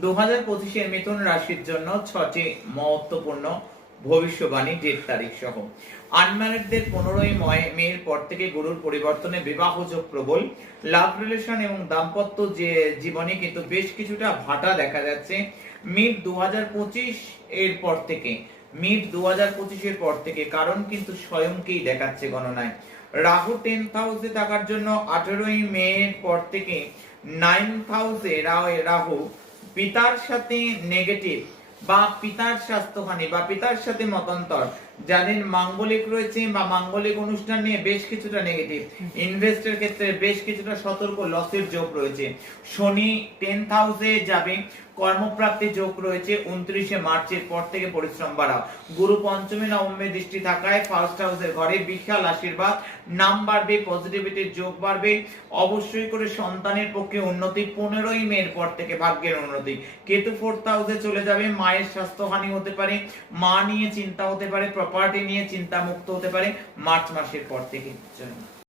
2025 মিথুন রাশির জন্য 6টি মহত্বপূর্ণ ভবিষ্যবাণী ডেট তারিখ সহ। আনম্যারিডদের 15 মের পর থেকে গুরুর পরিবর্তনে বিবাহযোগ প্রবল, লাভ রিলেশন এবং দাম্পত্য জীবনে কিন্তু বেশ কিছুটা ভাটা দেখা যাচ্ছে। মিড 2025 এর পর থেকে কারণ কিন্তু স্বয়ংকেই দেখাচ্ছে গণনায়। রাহু 10th হাউসে থাকার জন্য 18 মে এর পর থেকে 9th হাউসে রাহু পিতার সাথে নেগেটিভ বা পিতার স্বাস্থ্যহানি বা পিতার সাথে মতান্তর, যাদের মাঙ্গলিক রয়েছে বা মাঙ্গলিক অনুষ্ঠান নিয়ে বেশ কিছুটা নেগেটিভ, ইনভেস্টের ক্ষেত্রে বেশ কিছুটা সতর্ক লসের যোগ রয়েছে। শনি 10th হাউসে যাবে, কর্মপ্রাপ্তি যোগ রয়েছে। 29 মার্চের পর থেকে পরিশ্রম বাড়াও। গুরু পঞ্চমে নবমে দৃষ্টি থাকায় ফার্স্ট হাউসের ঘরে বিশাল আশীর্বাদ, নাম বাড়বে, পজিটিভিটির যোগ বাড়বে, অবশ্যই করে সন্তানের পক্ষে উন্নতি। 15 মে এর পর থেকে ভাগ্যের উন্নতি। কেতু 4th হাউসে চলে যাবে, মায়ের স্বাস্থ্যহানি হতে পারে, মা নিয়ে চিন্তা হতে পারে, প্রপার্টি নিয়ে চিন্তা মুক্ত হতে পারে মার্চ মাসের পর থেকে।